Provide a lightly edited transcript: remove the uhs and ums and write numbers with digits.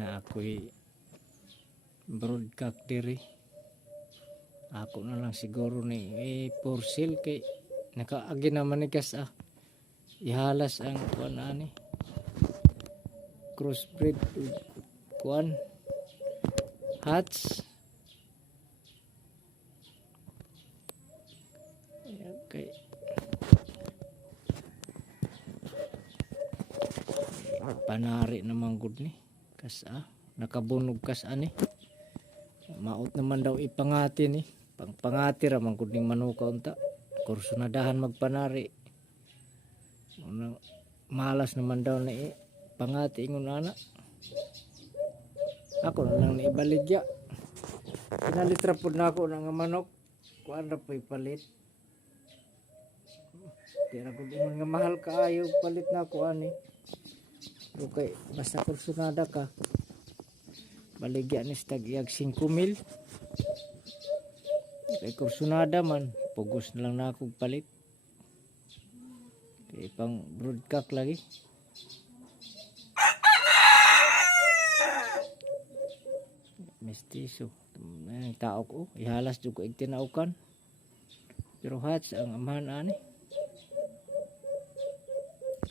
na ako'y broadcast diri. Ako na lang siguro ni for sale kay nakaagi naman ni kas ihalas ang kuan ani crossbreed kuan hats. Okay. Panari naman gud ni kas nakabunog kas ani. Maot naman daw ipangati ni. Pangpangati ra man gud ning manuka unta. Kursunadahan magpanari. Unang malas naman daw na pangati ingon ana. Ako na lang ibaligya. Pinalitra pud na ako nga manok. Kuan ra po'y palit. Di ra gud ingon nga mahal kaayo palit na ako ani. Okay, basta kursunada ka. Baligya ni stag iyag 5,000. Kay kursunada man, pugos na lang na ako palit. Kay pang broadcast lagi. Mestizo. Ang tao ko, ihalas jud ko igtinaukan. Pero hats ang amahan ani.